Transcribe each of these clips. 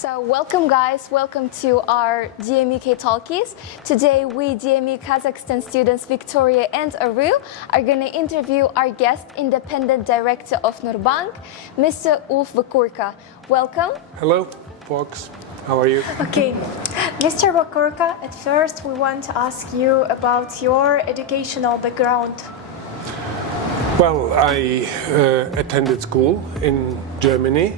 So welcome guys, welcome to our DMUK Talkies. Today we DMU Kazakhstan students Victoria and Aru are going to interview our guest, Independent Director of Nurbank, Mr. Ulf Wokurka. Welcome. Hello, folks. How are you? Okay, Mr. Wokurka, at first we want to ask you about your educational background. Well, I attended school in Germany,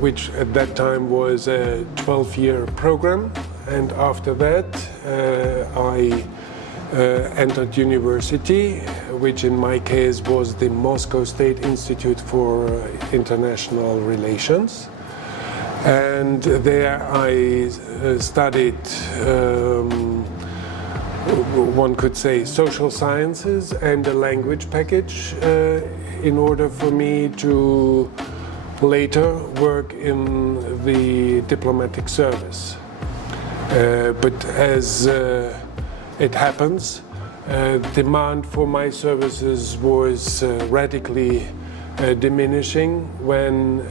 which at that time was a 12-year program, and after that I entered university, which in my case was the Moscow State Institute for International Relations, and there I studied one could say social sciences and a language package in order for me to later work in the diplomatic service. But as it happens, demand for my services was radically diminishing when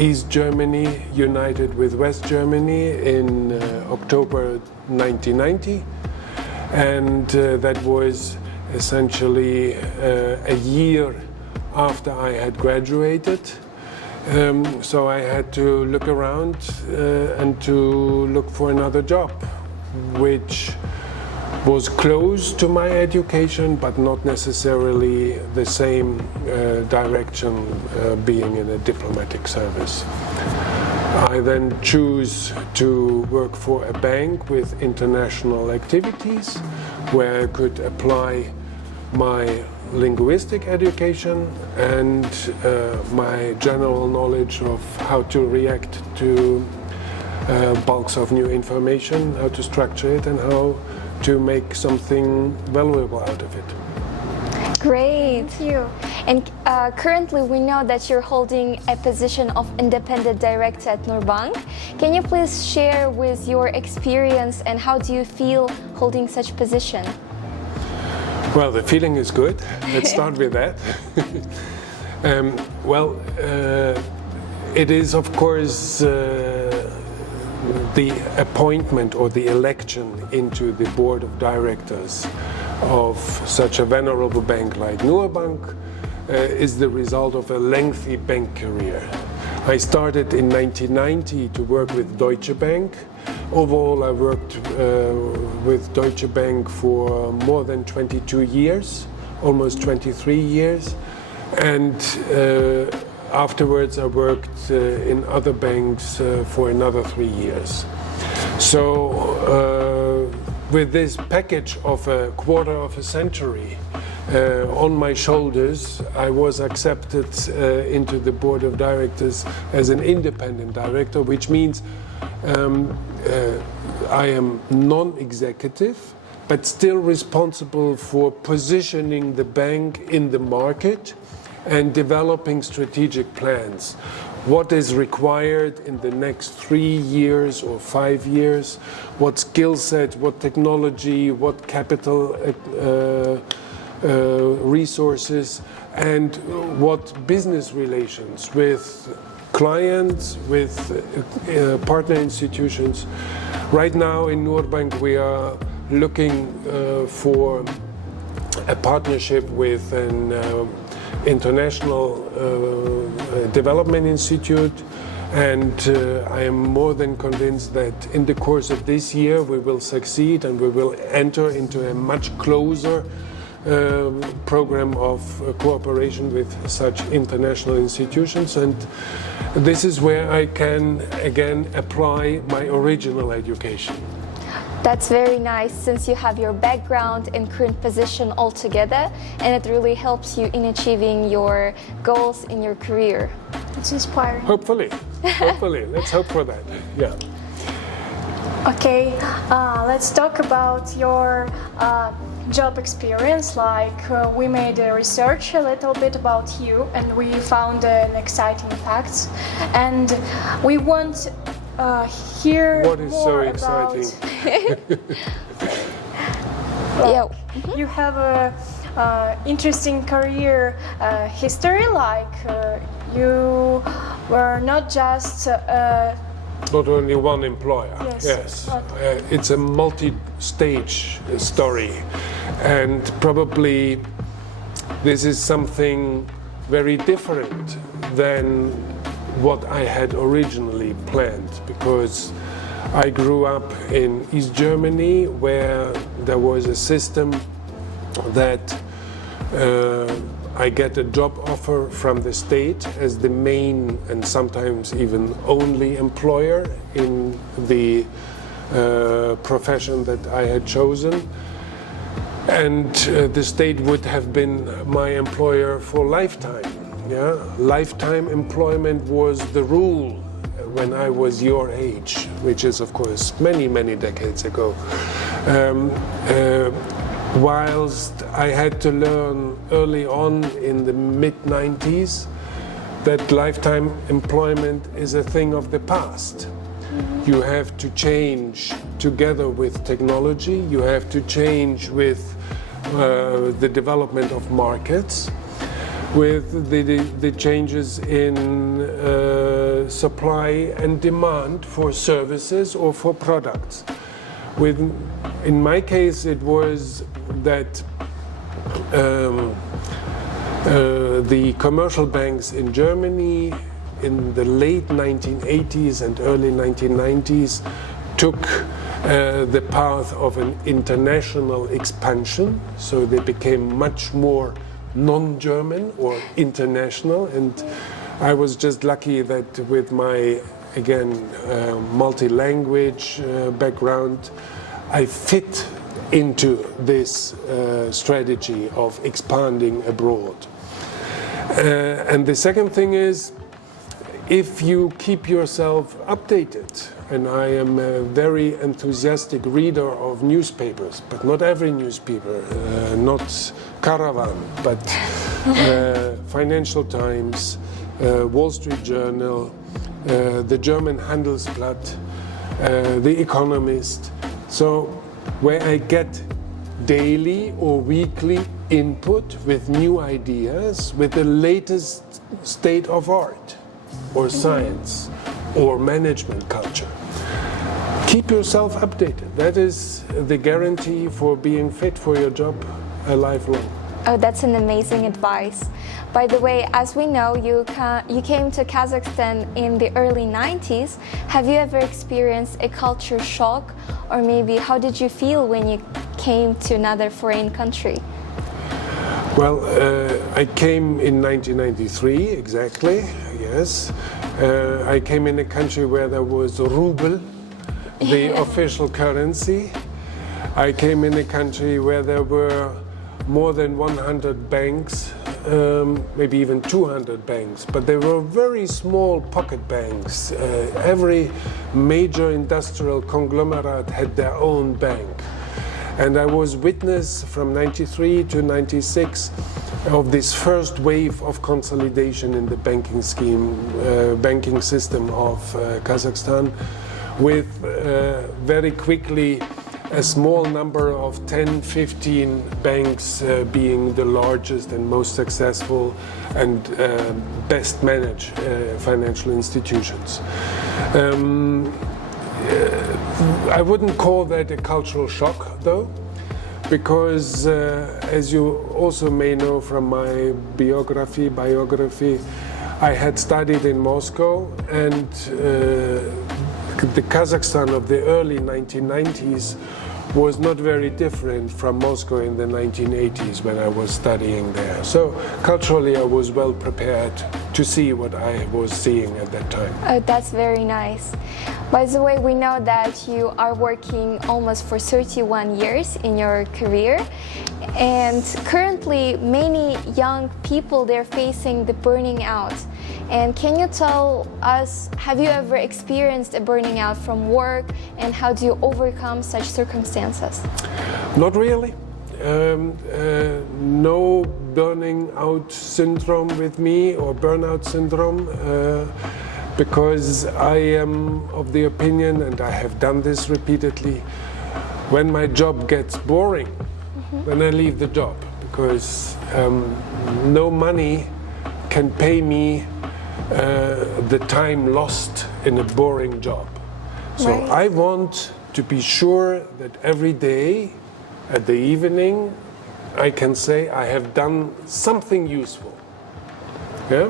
East Germany united with West Germany in October 1990, and that was essentially a year after I had graduated. So I had to look around and to look for another job, which was close to my education, but not necessarily the same direction, being in a diplomatic service. I then choose to work for a bank with international activities, where I could apply my linguistic education and my general knowledge of how to react to bulks of new information, how to structure it, and how to make something valuable out of it. Great. Thank you. And currently we know that you're holding a position of Independent Director at Nurbank. Can you please share with your experience and how do you feel holding such position? Well, the feeling is good. Let's start with that. It is, of course, the appointment or the election into the board of directors of such a venerable bank like Nurbank is the result of a lengthy bank career. I started in 1990 to work with Deutsche Bank. Overall, I worked with Deutsche Bank for more than 22 years, almost 23 years. And afterwards, I worked in other banks for another 3 years. So with this package of a quarter of a century on my shoulders, I was accepted into the board of directors as an independent director, which means I am non-executive, but still responsible for positioning the bank in the market and developing strategic plans. What is required in the next 3 years or 5 years, what skill set, what technology, what capital resources, and what business relations with clients, with partner institutions. Right now in Nurbank we are looking for a partnership with an international development institute, and I am more than convinced that in the course of this year we will succeed and we will enter into a much closer program of cooperation with such international institutions, and this is where I can again apply my original education. That's very nice, since you have your background and current position all together, and it really helps you in achieving your goals in your career. It's inspiring. Hopefully, hopefully. Let's hope for that. Yeah. Okay, let's talk about your job experience. We made a research a little bit about you, and we found an exciting facts, and we want hear what is more so exciting? Yeah. You have a interesting career history, you were not just Not only one employer. Yes. It's a multi-stage story, and probably this is something very different than what I had originally planned, because I grew up in East Germany, where there was a system that I get a job offer from the state as the main and sometimes even only employer in the profession that I had chosen. And the state would have been my employer for lifetime. Yeah? Lifetime employment was the rule when I was your age, which is of course many, many decades ago. Whilst I had to learn early on in the mid-90s that lifetime employment is a thing of the past. You have to change together with technology, you have to change with the development of markets, with the changes in supply and demand for services or for products. In my case, it was that the commercial banks in Germany in the late 1980s and early 1990s took the path of an international expansion, so they became much more non-German or international, and I was just lucky that with my, again, multi-language background, I fit into this strategy of expanding abroad. And the second thing is, if you keep yourself updated, and I am a very enthusiastic reader of newspapers, but not every newspaper, not Caravan, but Financial Times, Wall Street Journal, the German Handelsblatt, The Economist. So where I get daily or weekly input with new ideas, with the latest state of art or science or management culture. Keep yourself updated. That is the guarantee for being fit for your job a lifelong. Oh, that's an amazing advice. By the way, as we know, you came to Kazakhstan in the early 90s. Have you ever experienced a culture shock? Or maybe how did you feel when you came to another foreign country? Well, I came in 1993, exactly, yes. I came in a country where there was ruble, the official currency. I came in a country where there were more than 100 banks, maybe even 200 banks, but they were very small pocket banks. Every major industrial conglomerate had their own bank. And I was witness from 93 to 96 of this first wave of consolidation in the banking system of Kazakhstan, with very quickly a small number of 10, 15 banks being the largest and most successful and best managed financial institutions. I wouldn't call that a cultural shock, though, because as you also may know from my biography, I had studied in Moscow, and the Kazakhstan of the early 1990s was not very different from Moscow in the 1980s when I was studying there. So culturally I was well prepared to see what I was seeing at that time. Oh, that's very nice. By the way, we know that you are working almost for 31 years in your career, and currently many young people, they're facing the burning out. And can you tell us, have you ever experienced a burning out from work, and how do you overcome such circumstances? Not really. No burning out syndrome with me, or burnout syndrome, because I am of the opinion, and I have done this repeatedly, when my job gets boring, then I leave the job, because no money can pay me the time lost in a boring job. So Right. I want to be sure that every day at the evening I can say I have done something useful. Yeah?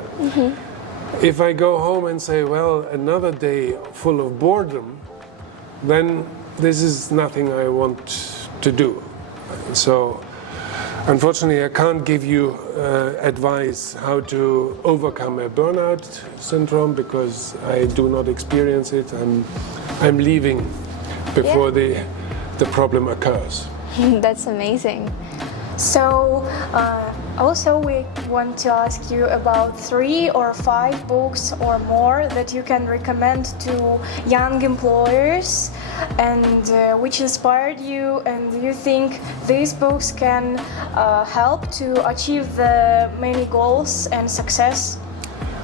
If I go home and say, well, another day full of boredom, then this is nothing I want to do. So unfortunately, I can't give you advice how to overcome a burnout syndrome because I do not experience it. I'm leaving before the problem occurs. That's amazing. So, also we want to ask you about 3 or 5 books or more that you can recommend to young employers and which inspired you, and you think these books can help to achieve the many goals and success.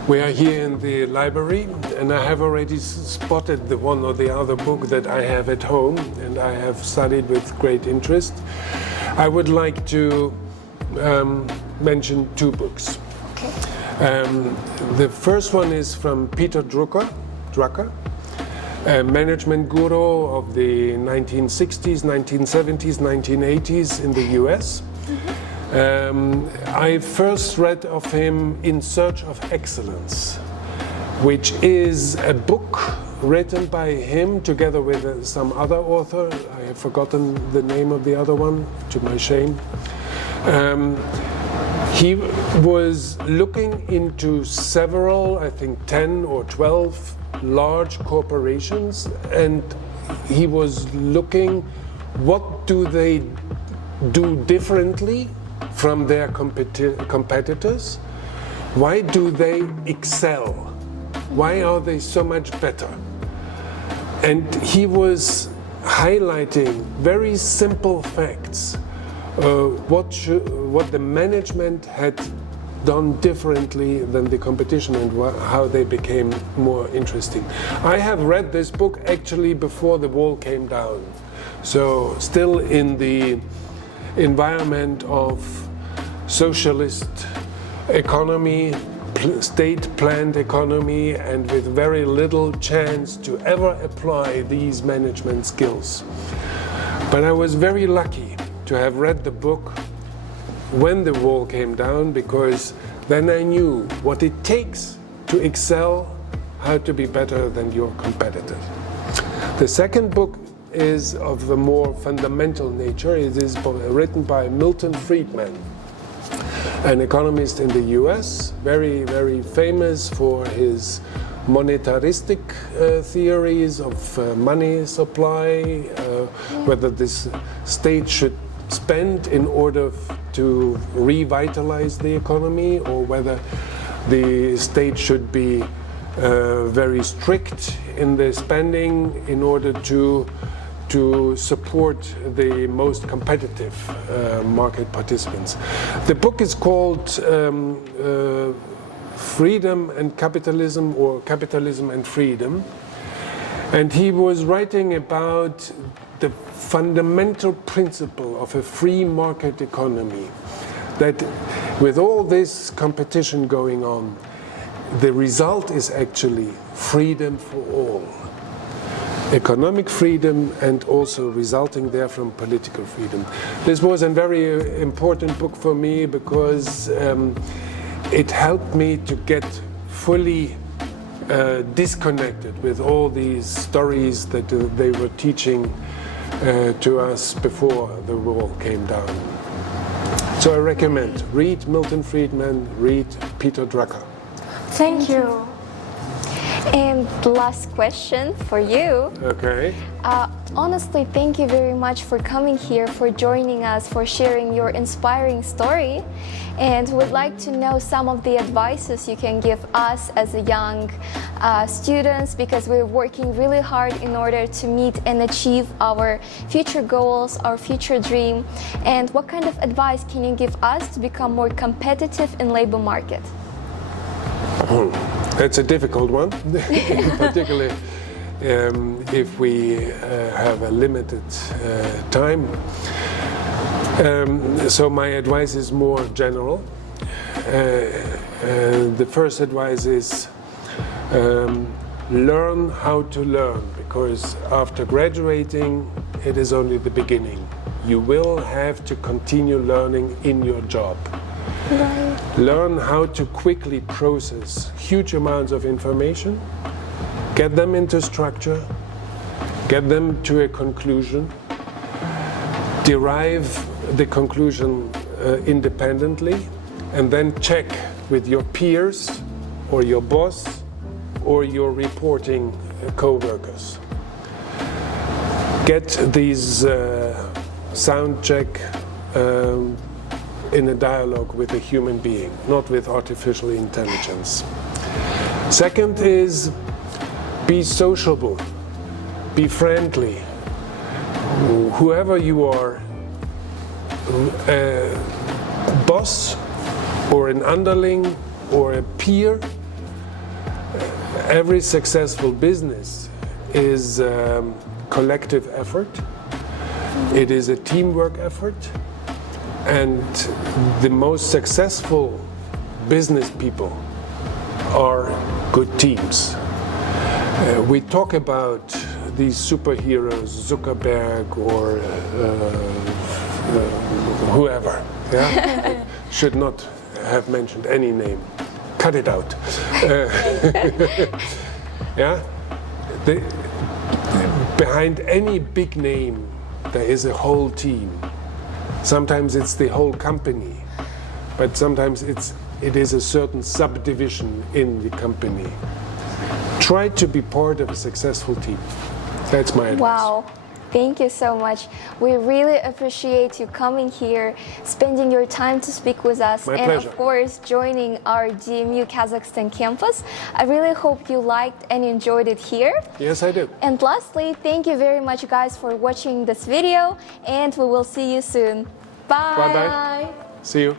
We are here in the library, and I have already spotted the one or the other book that I have at home, and I have studied with great interest. I would like to mention 2 books. Okay. The first one is from Peter Drucker, a management guru of the 1960s, 1970s, 1980s in the US. I first read of him In Search of Excellence, which is a book written by him together with some other author. I have forgotten the name of the other one, to my shame. He was looking into several, I think 10 or 12 large corporations, and he was looking what do they do differently from their competitors? Why do they excel? Why are they so much better? And he was highlighting very simple facts, what the management had done differently than the competition and how they became more interesting. I have read this book actually before the wall came down, so still in the environment of socialist economy, state-planned economy, and with very little chance to ever apply these management skills. But I was very lucky to have read the book when the wall came down, because then I knew what it takes to excel, how to be better than your competitors. The second book is of the more fundamental nature. It is written by Milton Friedman, an economist in the US, very, very famous for his monetaristic theories of money supply, whether this state should spend in order to revitalize the economy, or whether the state should be very strict in the spending in order to support the most competitive market participants. The book is called Freedom and Capitalism, or Capitalism and Freedom. And he was writing about the fundamental principle of a free market economy, that with all this competition going on, the result is actually freedom for all. Economic freedom, and also resulting therefrom political freedom. This was a very important book for me because it helped me to get fully disconnected with all these stories that they were teaching to us before the wall came down. So I recommend, read Milton Friedman, read Peter Drucker. Thank you. And last question for you. Okay. Honestly, thank you very much for coming here, for joining us, for sharing your inspiring story. And would like to know some of the advices you can give us as a young students, because we're working really hard in order to meet and achieve our future goals, our future dream. And what kind of advice can you give us to become more competitive in labor market? It's a difficult one, particularly if we have a limited time. So my advice is more general. the first advice is learn how to learn, because after graduating, it is only the beginning. You will have to continue learning in your job. Right. Learn how to quickly process huge amounts of information, get them into structure, get them to a conclusion, derive the conclusion independently, and then check with your peers or your boss or your reporting co-workers. Get these sound check in a dialogue with a human being, not with artificial intelligence. Second is be sociable, be friendly. Whoever you are, a boss or an underling or a peer, every successful business is collective effort. It is a teamwork effort, and the most successful business people are good teams. We talk about these superheroes, Zuckerberg or whoever. Yeah? Should not have mentioned any name. Cut it out. Yeah? Behind any big name, there is a whole team. Sometimes it's the whole company, but sometimes it is a certain subdivision in the company. Try to be part of a successful team. That's my advice. Wow. Thank you so much. We really appreciate you coming here, spending your time to speak with us, My and pleasure. of course joining our DMU Kazakhstan campus. I really hope you liked and enjoyed it here. Yes, I do. And lastly, thank you very much guys for watching this video, and we will see you soon. Bye. Bye-bye. See you.